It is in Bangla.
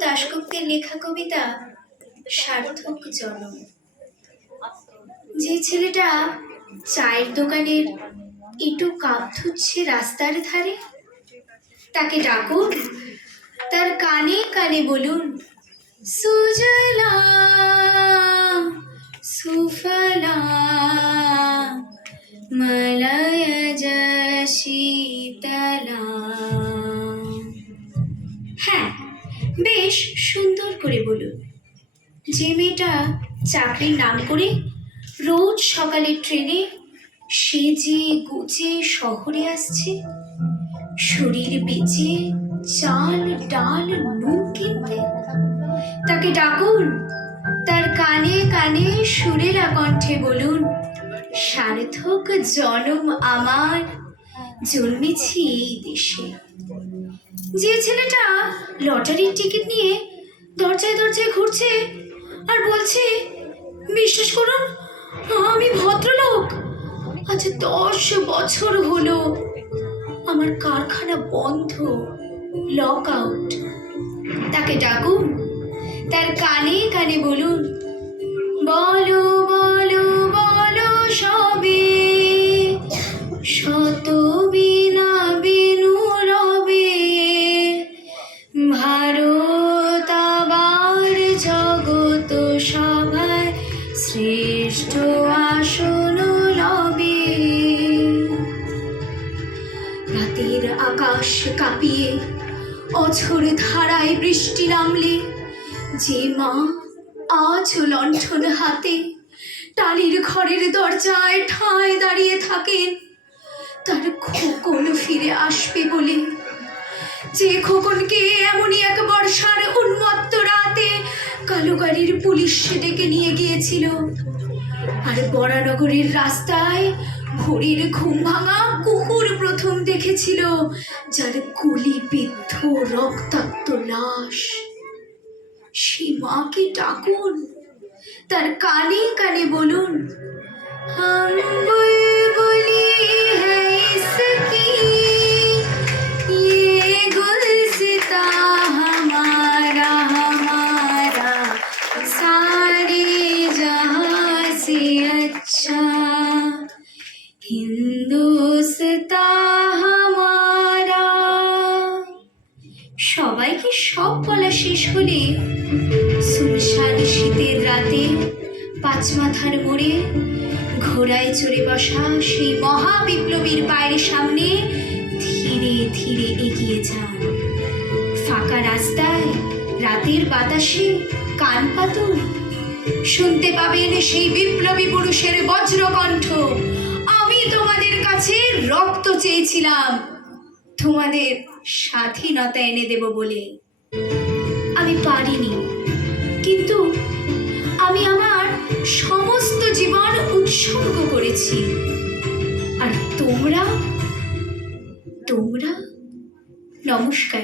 দাশগুপ্তের লেখা কবিতা সার্থক জনম যে ছেলেটা চায়ের দোকানের একটু কাপ ধুচ্ছে রাস্তার ধারে, তাকে ডাকুন, তার কানে কানে বলুন, সুজলা, সুফলা মলয়জ বেশ সুন্দর করে বলুন। যে মেয়েটা চাকরির নাম করে রোজ সকালে ট্রেনে সেজে গুজে শহরে আসছে, শরীর বেঁচে চাল, ডাল, নুন কিনতে। তাকে ডাকুন, তার কানে কানে সুরেলা কণ্ঠে বলুন, সার্থক জনম আমার, জন্মেছি এই দেশে। যে ছেলেটা লটারির টিকিট নিয়ে দরজায় দরজায় ঘুরছে আর বলছে, বিশ্বাস করুন, আমি ভদ্রলোক। আচ্ছা দশ বছর হলো আমার কারখানা বন্ধ লক আউট তাকে ডাকুন, তার কানে কানে বলুন জগত সভায় শ্রেষ্ঠ আসন লবে। রাতের আকাশ কাঁপিয়ে অঝোর ধারায় বৃষ্টি নামলে, যে মা আজ লণ্ঠন হাতে টালির ঘরের দরজায় ঠায় দাঁড়িয়ে থাকেন তার খোকন ফিরে আসবে বলে যে খোকনকে এমনই এক বর্ষার উন্মত্ত রাতে কালো গাড়ির পুলিশ ডেকে নিয়ে গিয়েছিল। আর বরানগরের রাস্তায় ভোরের ঘুম ভাঙা কুকুর প্রথম দেখেছিল, যার গুলি বিদ্ধ রক্তাক্ত লাশ। সে মাকে ডাকুন, তার কানে কানে বলুন हम হিন্দুস্তা হামারা। সবাইকে সব বলা শেষ হলে সুনসান শীতের রাতে পাঁচ মাথার মোড়ে ঘোড়ায় চড়ে বসা সেই মহাবিপ্লবীর পায়ের সামনে ধীরে ধীরে এগিয়ে যান। ফাঁকা রাস্তায় রাতের বাতাসে কান পাতুন। শুনতে পাবেন সেই বিপ্লবী পুরুষের বজ্রকণ্ঠ। তোমাদের কাছে রক্ত চেয়েছিলাম। তোমাদের স্বাধীনতা এনে দেব বলে। আমি পারিনি। কিন্তু আমি আমার সমস্ত জীবন উৎসর্গ করেছি। আর তোমরা? তোমরা? নমস্কার।